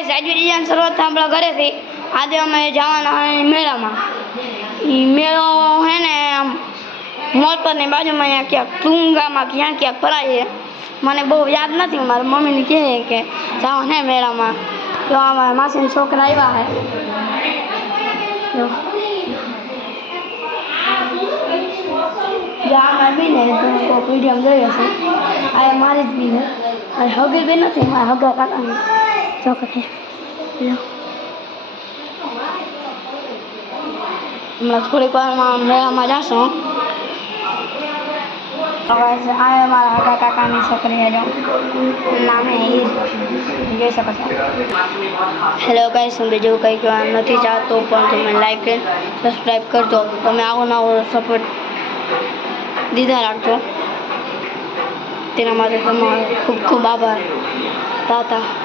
guys આજે design શરૂઆત આપણા ઘરેથી આજે અમે જવાના મેળામાં મેળો હે ને મોલપરની બાજુમાં અહીંયા ક્યાંક ટુંગામાં ક્યાંક ભરાય છે મને બહુ યાદ નથી મારી મમ્મીને કહે કે જવાને મેળામાં તો અમારા માસીના છોકરા આવ્યા છે આમાં બી ને તો વિડીયો જોઈ હશે આ મારી જ બી ને અને હગી બી નથી મારા હગા કાકાની છોકરી હમણાં થોડીક વારમાં મેળામાં જશું આ મારા હગા કાકાની છોકરી જો નામે જોઈ શકો છો હેલો ગાઈસ હું બીજું કંઈ કહેવા નથી ચાહતો પણ તમે લાઈક અને સબસ્ક્રાઈબ કરજો તમે આવો નવો સપોર્ટ દીધા રાખજો તેના માટે તમારો ખૂબ ખૂબ આભાર તાતા